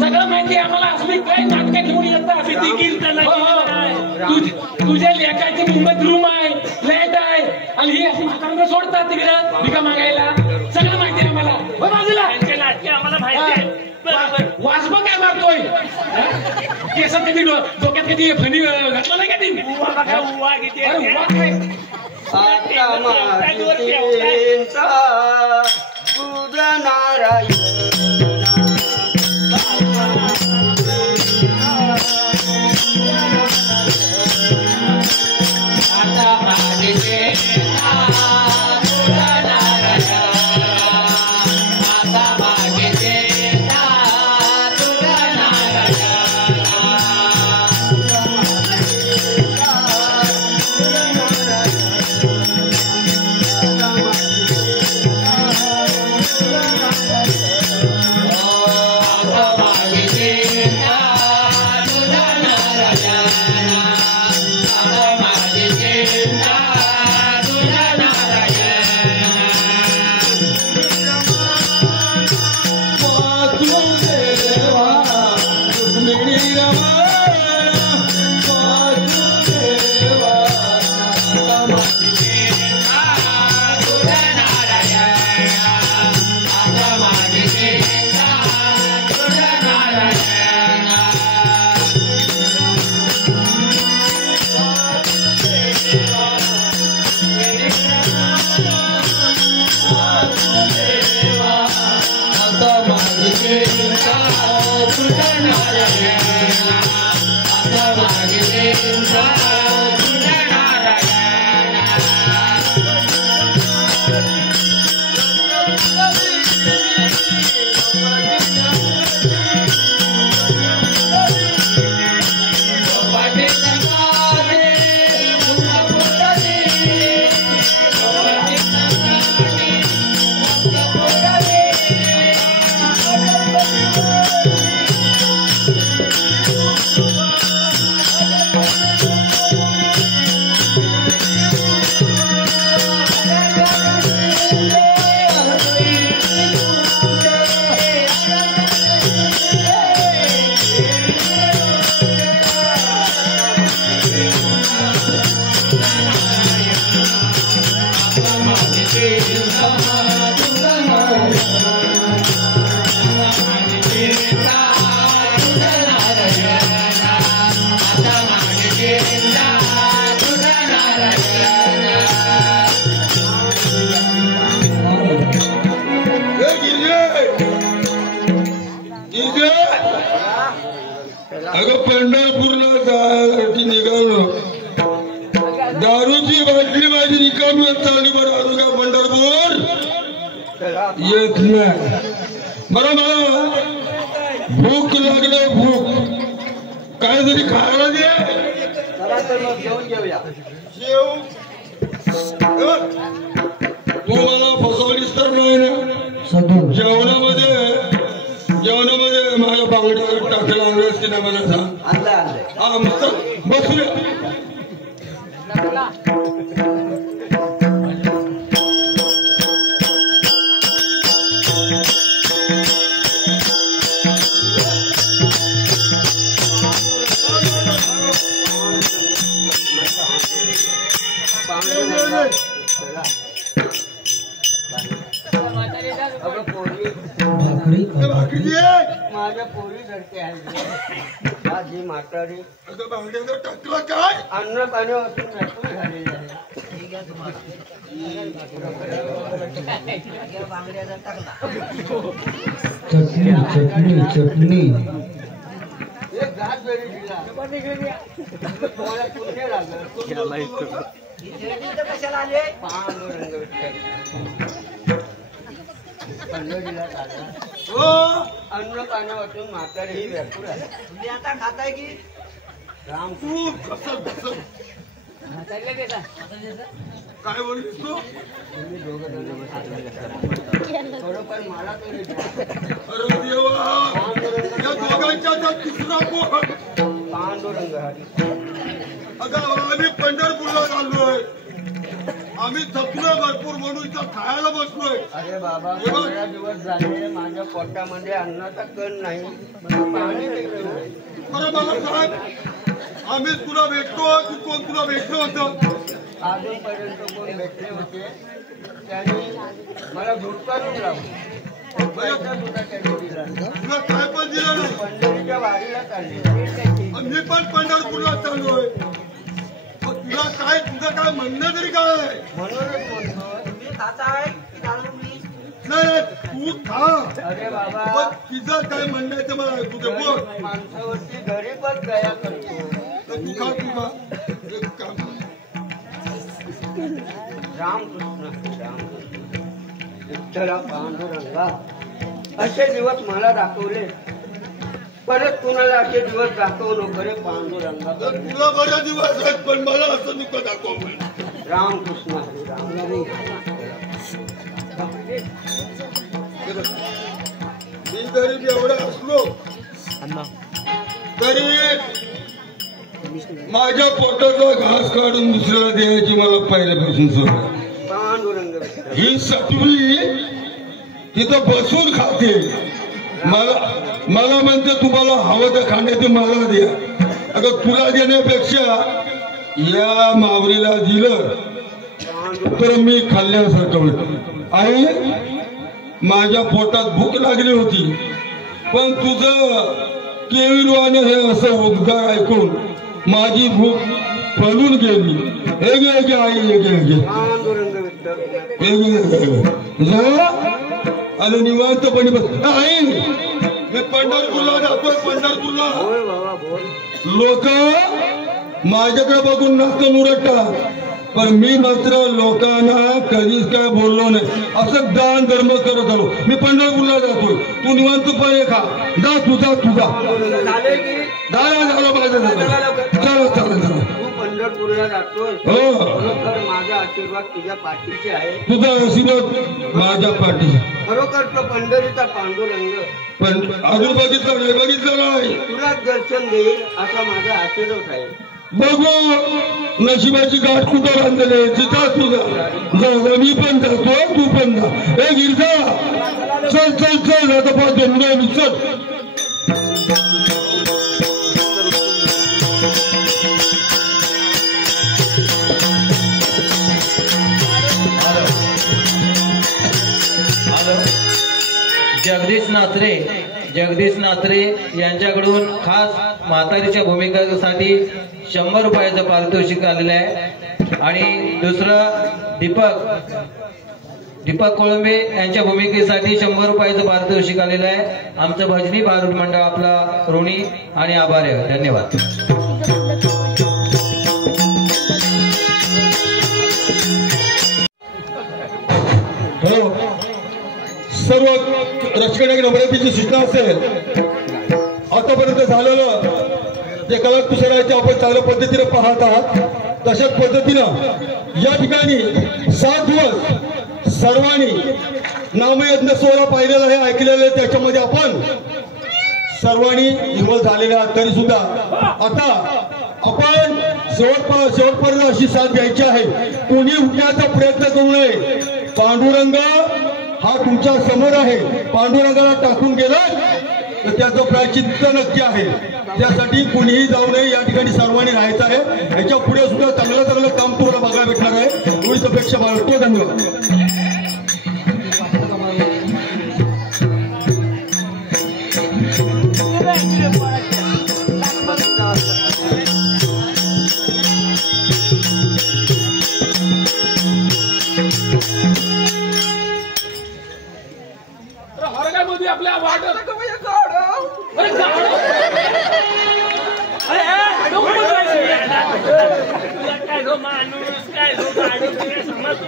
सगळं माहिती आम्हाला. असली काही नाटकं घेऊन येतात. तुझ्या लेकाची मुंबईत रूम आहे, फ्लॅट आहे आणि ही अशी म्हाताऱ्यांना सोडतात तिकडं भिका मागायला. सगळं माहिती आहे आम्हाला. बाजूला नाटके आम्हाला माहिती आहे. वाजबा काय मारतोय? केसात कधी डोक्यात कधी फणी घातला नाही कधी? अरे वा काय आता माहितीचा तुझा नारायण. अगं पंढरपूरला जायसाठी निघालो, दारूची बाटली माझी रिकामी चालली बरं. अजून का पंढरपूर येत नाही बरं. मला भूक लागले, भूक काहीतरी खायला दे. तू मला फसवलीस तर नाही ना? जेवणामध्ये माझ्या बांगड्या टाकायला आणलंस की नाही मला सांग. हा मस्त बसूया. माझ्या पोरी धरते आहे माझी म्हातारी टाकलं काय अन्न पाणी वाचून झालेली आहे. चटणी चटणी चटणी एक घास जरी दिला तुम्हाला पुण्य लागलं. कशाला आले पांडुरंग अन्न पाणी वाटून म्हातारी ही व्यापूर आहे. तुम्ही आता खाताय की राम तू कसं काय बोललीस तू? तुम्ही दोघं थोडंफार मला तरी अरे देवा, या दोघांच्या तिसरा कोण? पांडुरंग अगं आम्ही पंढरपूरला चाललोय, आम्ही थकलोय भरपूर म्हणून इथं खायला बसलोय. अरे बाबा 15 दिवस झाले माझ्या पोटामध्ये अन्नाचा कण नाही, पाणी पिकलं नाही. बरं मला साहेब, आम्ही तुला भेटतो, तू कोण तुला भेटलं होतं? अजूनपर्यंत कोण भेटले होते त्यांनी मला झुटकारून लावलं. तुला काय पण दिलं नाही? पंढरीच्या वारीला चालले. मी पण पंढरपूरला चाललोय. तुला काय, तुझं काय म्हणणं तरी काय? म्हणूनच म्हणतो तुम्ही खाताय की दारू मी? नाही तू खा. अरे बाबा, पण तुझं काय म्हणणं आहे ते मला ऐकू दे. बोल. माणसावरती गरीबच दया करतो. तर तू खा, तू खा. एक काम कर. रामकृष्ण विठ्ठला पांडुरंगा, असे दिवस मला दाखवले, परत कुणाला असे दिवस दाखवू नको रे पांडुरंगा. तर तुला बऱ्या दिवस आहेत, पण मला असं नको दाखव. रामकृष्ण हरी राम. मी गरीब एवढा असलो तरी माझ्या पोटाचा घास काढून दुसऱ्याला द्यायची मला पहिल्यापासून सवय. पांडुरंग ही सटवी तिथं बसून खाते. मला म्हणते तुम्हाला हवं तर खाण्याचे मला द्या. अगं तुला देण्यापेक्षा या मावरीला दिलं तर मी खाल्ल्यासारखं होईल. आई, माझ्या पोटात भूक लागली होती, पण तुझं केविलवाने हे असं उद्गार ऐकून माझी भूक पळून गेली. हे घे आई, हे घे जा आणि निवांतपणे बस. आई, मी पंढरपूरला जातोय. पंढरपूरला लोक माझ्याकडे बघून नसतं मुरटतात, पण मी मात्र लोकांना कधीच काय बोललो नाही. असं दान धर्म करत आलो. मी पंढरपूरला जातोय, तू निवांतपणे खा. जा तुझा झालं माझं झालं. चला पंढरपूरला जातोय. हो, माझा आशीर्वाद तुझ्या पाठीचे आहे. तुझा आशीर्वाद माझ्या पाठीचा. खरोखर तो पंढरीचा पांडुरंग पण अजून बघितलं नाही. तुलाच दर्शन देईल असा माझा आशीर्वाद आहे. बघू नशिबाची गाठ कुठं बांधले. तिथं तुझा मी पण जातो, तू पण जा. हे गिरजा, चल चल चल, आता पाहतो चल. जगदीश नात्रे यांच्याकडून खास म्हातारीच्या भूमिकेसाठी 100 रुपयाचं पारितोषिक आलेलं आहे. आणि दुसरं दीपक कोळंबे यांच्या भूमिकेसाठी 100 रुपयाचं पारितोषिक आलेलं आहे. आमचं भजनी भारूड मंडळ आपला ऋणी आणि आभारी आहे. धन्यवाद. सर्व रचकड्या नम्रतेची सूचना असेल. आतापर्यंत झालेलं जे कलाकुसराचे आपण चांगल्या पद्धतीने पाहत आहात तशाच पद्धतीनं या ठिकाणी 7 दिवस सर्वांनी नामयज्ञ सोहळा पाहिलेला आहे, ऐकलेलं आहे. त्याच्यामध्ये आपण सर्वांनी इन्व्हॉल्व झालेले आहात. तरी सुद्धा आता आपण शेवटपर्यंत अशी साथ घ्यायची आहे. कोणी उठण्याचा प्रयत्न करू नये. पांडुरंग हा तुमच्या समोर आहे. पांडुरंगाला टाकून गेलं तर त्याचं प्रायश्चित्त नक्की आहे. त्यासाठी कोणीही जाऊ नये. या ठिकाणी सर्वांनी राहायचं आहे. याच्या पुढे सुद्धा चांगलं काम तुम्हाला बघायला भेटणार आहे. एवढीच अपेक्षा बाळगतो. धन्यवाद. आपल्या वाटत काय जो माणूस काय जो गाडी समज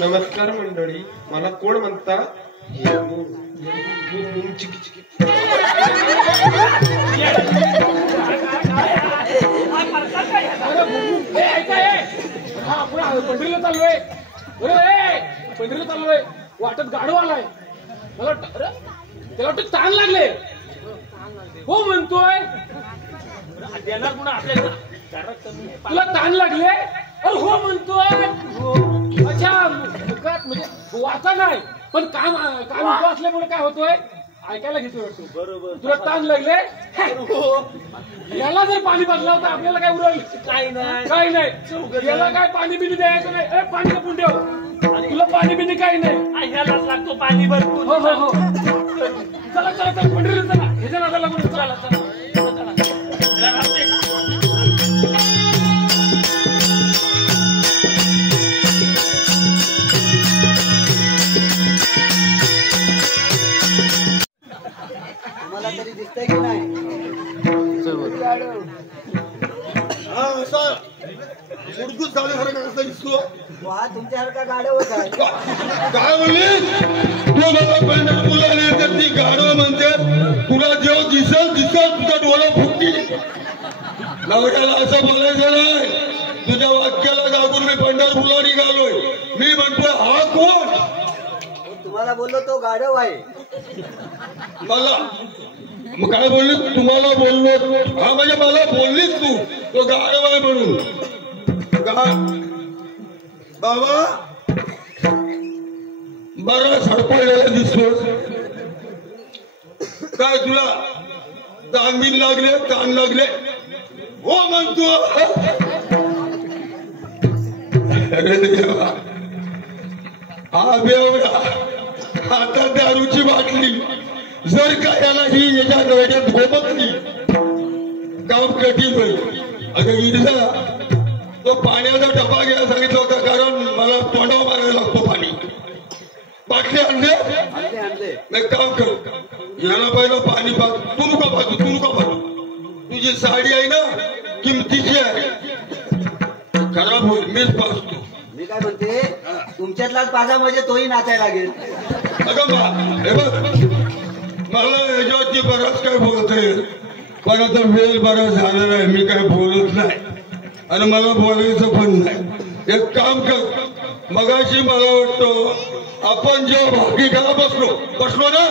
नमस्कार मंडळी. मला कोण म्हणता? पंढरीला चाललोय. पंढरीला चाललोय. वाटत गाडो आलाय. मला त्याला वाटत ताण लागले. हो म्हणतोय देणार पुन्हा आपल्याला तुला ताण लागले. हो म्हणतोय. अच्छा मुखात म्हणजे वाचा नाही पण काम उभं असल्यामुळे काय होतोय ऐकायला घेतोय. बरोबर. तुला ताण लागले. याला जर पाणी बदला होता आपल्याला काय उरवलं? काही नाही. याला काय पाणी बिनी द्यायचं नाही. पाणी कपून ठेव. तुला पाणी बिनी काही नाही. ह्यालाच लागतो पाणी भरपूर. हो हो हो. चला चला चला पंढरीला चला. ह्याच्या नादाला लागून चला चला. तुम्हाला तरी दिसतंय की नाही? उडकूच झाल्यासारखा कसा दिसतो? हा तुमच्यासारखा गाड्या होत आहे. काय म्हणली तू? मला पंढरपूरला नाही तर ती गाडव म्हणते. तुला जेव्हा दिसल तुझा डोळा फुटतील. नवऱ्याला असं बोलायचं नाही. तुझ्या वाक्याला जागून मी पंढरपूरला निघालोय. मी म्हणतोय हा कोण? तुम्हाला बोललो तो गाढव आहे. मला मग काय बोलली? तुम्हाला बोललो. हा म्हणजे मला बोललीस तू तो गाढव आहे म्हणून. बाबा बरा सडपडलेला दिसतोस. काय तुला ताण बिन लागले? ताण लागले? हो म्हणतो. अरे देवा हा बेवडा आता दारूची बाटली जर का याला ही याच्या डोळ्यात घोमकली काम कठीण होईल. अगं गिरजा तो पाण्याचा डबा घ्यायला सांगितलं होता कारण मला तोंडावर मारायला लागतो पाणी. बाटली आणले. मी काम कर याला पहिलं पाणी पाज. तू नको पाजू. तुझी साडी आहे ना किमतीची आहे. खराब होईल. मीच पाजतो. मी काय म्हणते तुमच्यातलाच पाजा म्हणजे तोही नाचायला लागेल. अगं हे बघ मला याच्यावरती बराच काय बोलतोय पण आता वेळ बराच झाला नाही. मी काय बोलत नाही आणि मला बोलायचं पण नाही. एक काम कर मगाशी मला वाटतं आपण जेव्हा भाकरी खायला बसलो ना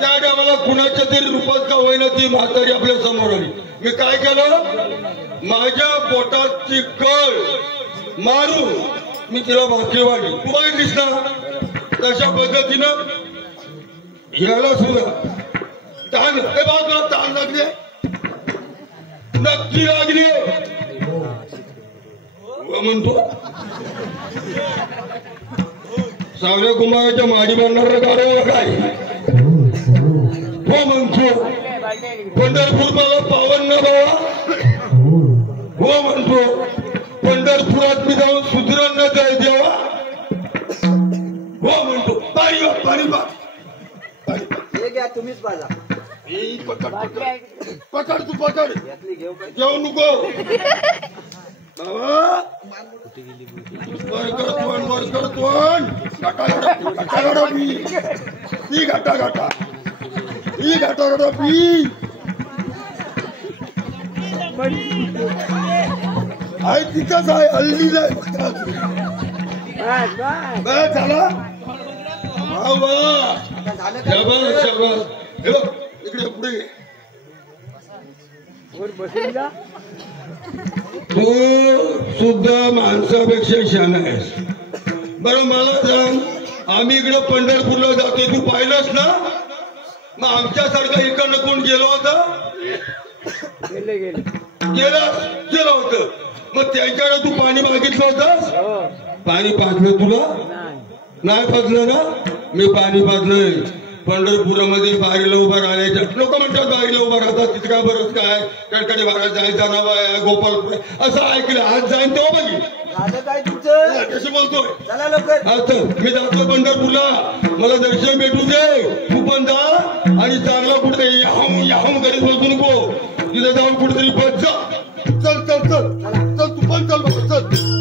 त्या टायमाला कुणाच्या तरी रूपात का होईना ती म्हातारी आपल्या समोर आली. मी काय केलं माझ्या पोटाची कळ मारून मी तिला भाकरी वाढली. तू बघितलीस ना तशा पद्धतीनं याला सुद्धा ताण. हे बघ तुला ताण लागले नक्की लागली. हो म्हणतो सावल्या कुंभाराच्या माडी बांधणार गाडव काय हो म्हणतो पंढरपूर मला पावन ना बाबा हो म्हणतो पंढरपुरात मी जाऊन सुधरण जाय देवा हो म्हणतो पाणी हे घ्या तुम्हीच बाजा पकड तू पकड घेऊ नको बाबा वर करतो ती घाटा पी आहे तिथंच आहे हल्ली नाही झाला इकडे पुढे तू सुद्धा माणसापेक्षा शान आहेस बरं मला सांग आम्ही इकडे पंढरपूरला जातोय तू पाहिलंस ना मग आमच्यासारखं इकडनं कोण गेलो होतं गेलं होतं मग त्यांच्याकडे तू पाणी मागितलं होतंस पाणी पाजलं तुला नाही पाजलं ना मी पाणी पाजलंय पंढरपुरामध्ये बारीला उभं राहण्याच्या लोक म्हणतात बारीला उभं राहतात तिथे काय बरंच काय कडकडे महाराज जायचा नाव आहे गोपालपूर असं ऐकलं आज जाईन तेव्हा बघी काय तुमचं कशी बोलतोय चला लवकर आता मी जातोय पंढरपूरला मला दर्शन भेटू दे तू पण जा आणि चांगला कुठेतरी याहून करीत बोलतो नको तिथे जाऊन कुठेतरी बस जा चल चल चल चल तू पण चल बघ चल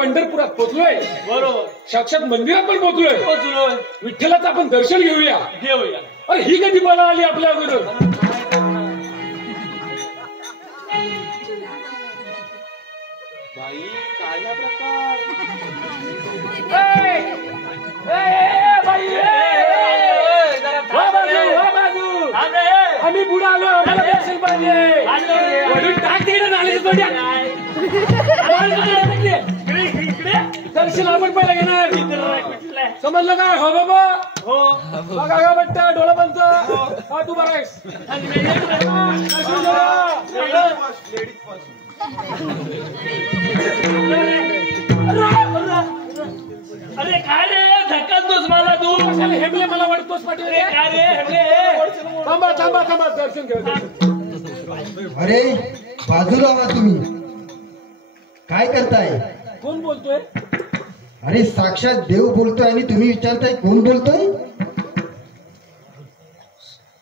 पंढरपुरात पोहोचलोय बरोबर साक्षात मंदिरात पण पोहोचलोय विठ्ठलाचं आपण दर्शन घेऊया अरे ही कधी बला आली आपल्या अगोदर बाई काय हा प्रकार आम्ही पुढे आलो आम्हाला दर्शन पाहिजे टाक तिकडे नाल्याच्या दर्शन आपण पहिला घेणार समजलं काय हो बाबा हो बघा का बट्टा डोळा बंद हा तू बरा आहेस अरे काय रे धक्काच मला तू हेमले मला वाटतोस पाटील काय रे हेमले थांबा थांबा थांबा दर्शन घ्या अरे बाजूला व्हा तुम्ही काय करताय कोण बोलतोय अरे साक्षात देव बोलतोय आणि तुम्ही विचारताय कोण बोलतोय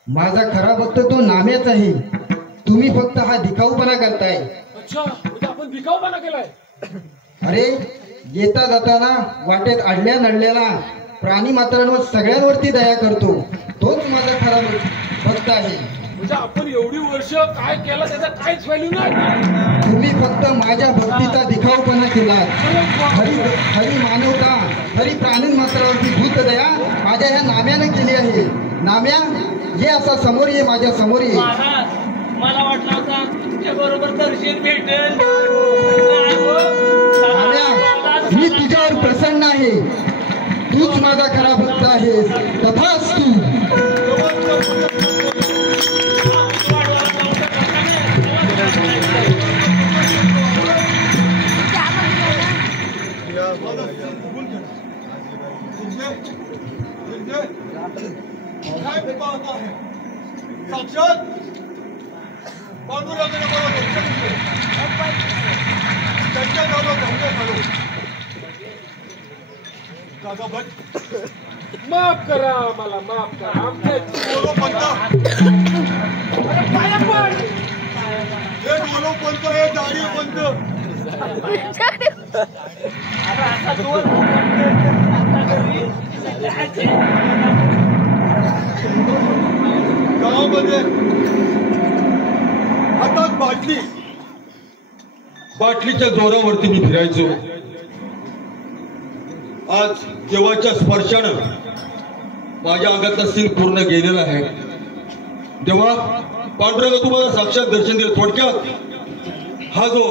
माझा खरा भक्त तो नाम्याच आहे तुम्ही फक्त हा दिखाऊपणा करताय अच्छा म्हणजे आपण दिखाऊपणा केलाय अरे येता जाताना वाटेत अडल्या नडलेला प्राणी मात्रांवर सगळ्यांवरती दया करतो, तोच माझा खरा भक्त आहे. म्हणजे आपण एवढी वर्ष काय केलं त्याचा काहीच व्हॅल्यू नाही. तुम्ही फक्त माझ्या भक्तीचा दिखाऊपणा केला. खरी मानवता, खरी प्राणी मात्रावरती भूत दया माझ्या ह्या नाम्यानं केली आहे. नाम्या ये असा समोर ये, माझ्या समोर ये. मला वाटलं होता तुमच्या बरोबर दर्शन भेटेल. नाम्या मी तुझ्यावर प्रसन्न आहे, तूच माझा खरा भक्त आहेस. तथास्तु. साक्षात पांडुरंगाने मला त्यांच्या झालो काका भट माफ करा, मला माफ करा. आमच्या बोलो पंत हे बोलो पंत, हे दाढी पंत. गावामध्ये हातात बाटली, बाटलीच्या जोरावरती मी फिरायचो. आज देवाच्या स्पर्शानं माझ्या अंगातला सीन पूर्ण गेलेला आहे. देवा पांडुरंग तुम्हाला साक्षात दर्शन दिलं. थोडक्यात हा जो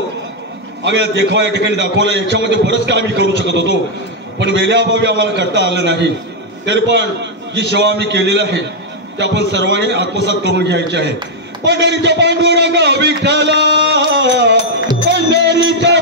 आम्ही देखावा या ठिकाणी दाखवला, याच्यामध्ये बरंच काय आम्ही करू शकत होतो, पण वेळेअभावी आम्हाला करता आलं नाही. तरी पण जी सेवा आम्ही केलेली आहे ते आपण सर्वांनी आत्मसात करून घ्यायचे आहे. पंढरीच्या पांडुरंगा विठ्ठला, पंढरीच्या